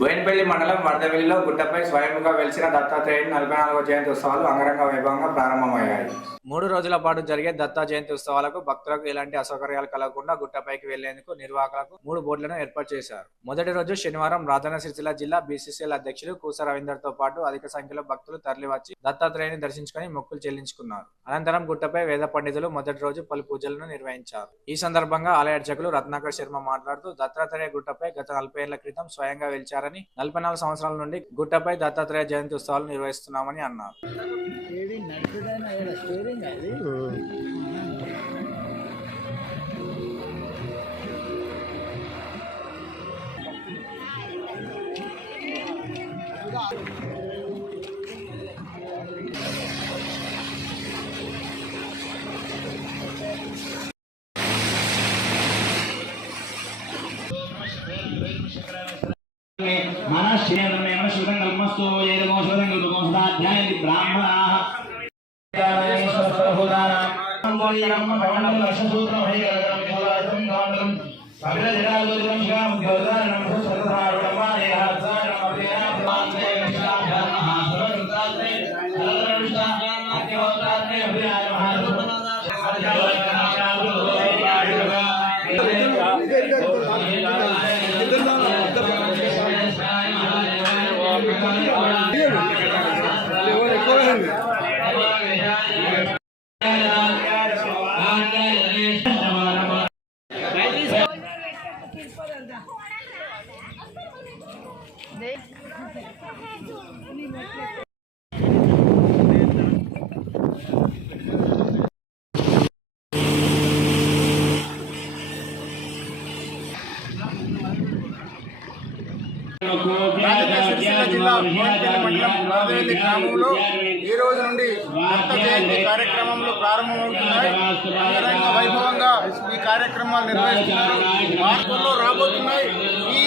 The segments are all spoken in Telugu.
బోయినపల్లి మండలం వరదవెల్లిలో గుట్టపై స్వయంగా వెలిసిన దత్తాత్రేయుని 44వ జయంతి ఉత్సవాలు అంగరంగ వైభవంగా ప్రారంభమయ్యాయి. 3 రోజుల పాటు జరిగే దత్తా జయంతి ఉత్సవాలకు భక్తులకు ఎలాంటి అసౌకర్యాలు కలగకుండా గుట్టపైకి వెళ్లేందుకు నిర్వాహకులకు 3 బోట్లను ఏర్పాటు చేశారు. మొదటి రోజు శనివారం రాజన్న సిరిసిల్ల జిల్లా బీసీసీఎల్ అధ్యక్షులు కూస రవీందర్తో పాటు అధిక సంఖ్యలో భక్తులు తరలివచ్చి దత్తాత్రేయుని దర్శించుకుని మొక్కులు చెల్లించుకున్నారు. అనంతరం గుట్టపై వేద పండితులు మొదటి రోజు పలు పూజలను నిర్వహించారు. ఈ సందర్భంగా ఆలయ అర్చకులు రత్నాకర్ శర్మ మాట్లాడుతూ దత్తాత్రేయ గుట్టపై గత 40 ఏళ్ల క్రితం స్వయంగా వెలిచారని 44 సంవత్సరాల నుండి గుట్టపై దత్తాత్రేయ జయంతి ఉత్సవాలు నిర్వహిస్తున్నామని అన్నారు. జిల్లా బోయినపల్లి మండలం వరదవెల్లి గ్రామంలో ఈ రోజు నుండి దత్త జయంతి కార్యక్రమంలో ప్రారంభమవుతున్నాయి. అంగరంగ వైభవంగా ఈ కార్యక్రమాలు నిర్వహిస్తున్నారు. మార్పుల్లో రాబోతున్నాయి. ఈ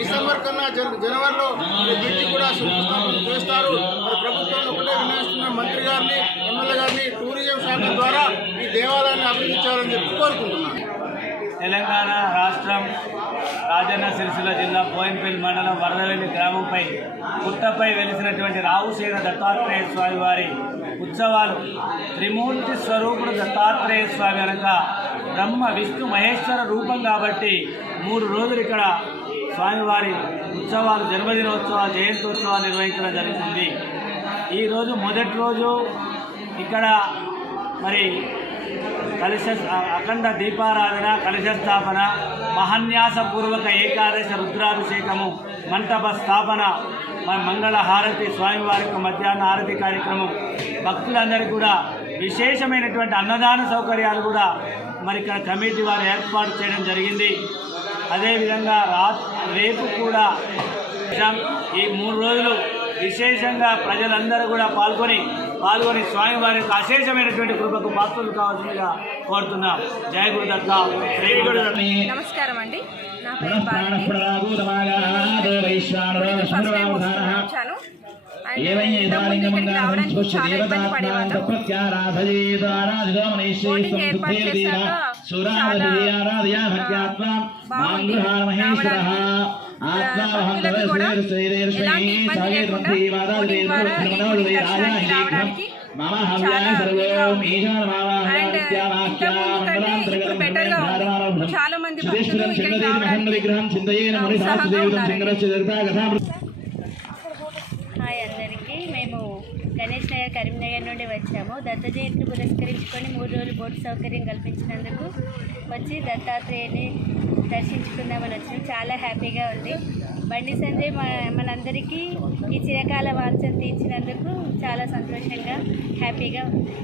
డిసెంబర్ కన్నా జనవరిలో వీటికి కూడా శంకుస్థాపన చేస్తారు. మరి ప్రభుత్వం ఒకటే వినియోగిస్తున్న మంత్రి గారిని, ఎమ్మెల్యే గారిని టూరిజం శాఖ ద్వారా ఈ దేవాలయాన్ని అభివృద్ధి చేయాలని చెప్పి కోరుకుంటున్నాను. తెలంగాణ రాష్ట్రం రాజన్న సిరిసిల్ల జిల్లా బోయినపల్లి మండలం వరదవెల్లి గ్రామంపై గుట్టపై వెలిసినటువంటి రావుసేన దత్తాత్రేయ స్వామి వారి ఉత్సవాలు త్రిమూర్తి స్వరూపుడు దత్తాత్రేయ స్వామి అనగా బ్రహ్మ విష్ణు మహేశ్వర రూపం కాబట్టి 3 రోజులు ఇక్కడ స్వామివారి ఉత్సవాలు, జన్మదినోత్సవాలు, జయంతోత్సవాలు నిర్వహించడం జరుగుతుంది. ఈరోజు మొదటి రోజు ఇక్కడ మరి అఖండ దీపారాధన, కలశ స్థాపన, మహాన్యాసపూర్వక ఏకాదశ రుద్రాభిషేకము, మంటప స్థాపన, మంగళ హారతి, స్వామివారి మధ్యాహ్న హారతి కార్యక్రమం, భక్తులందరికీ కూడా విశేషమైనటువంటి అన్నదాన సౌకర్యాలు కూడా మరి ఇక్కడ కమిటీ వారు ఏర్పాటు చేయడం జరిగింది. అదేవిధంగా రేపు కూడా ఈ 3 రోజులు విశేషంగా ప్రజలందరూ కూడా పాల్గొని స్వామివారి యొక్క అశేషమైనటువంటి కృపకు పాత్రలు కావాల్సిందిగా కోరుతున్నాం. జయ గురుదత్త. నమస్కారం అండి, నా పేరు భారతి. ఇక్కడికి రావడానికి చాలా ఇబ్బంది పడేవాళ్ళం. బోటింగ్ ఏర్పాటు చేశాక చాలా బాగుంది. భక్తులకు కూడా ఎలాంటి ఇబ్బంది లేకుండా బోటింగ్ ద్వారా ఈ దర్శనానికి రావడానికి చాలా వీలుగా ఉంది. అండ్ ఇంతకుముందు కంటే ఇప్పుడు బెటర్గా ఉంది. చాలా మంది భక్తులు ఇక్కడికి రావడానికి ఉత్సాహంగా ఉన్నారు. హాయ్ అందరికీ, మేము గణేష్ నగర్ కరీంనగర్ నుండి వచ్చాము. దత్త జయంతిని పురస్కరించుకొని 3 రోజులు బోటు సౌకర్యం కల్పించినందుకు వచ్చి దత్తాత్రేయుని దర్శించుకుందామని వచ్చినాం. చాలా హ్యాపీగా ఉంది. బండి సంజయ్ మనందరికీ ఈ చిరకాల వాంఛను తీర్చినందుకు చాలా సంతోషంగా, హ్యాపీగా ఉంది.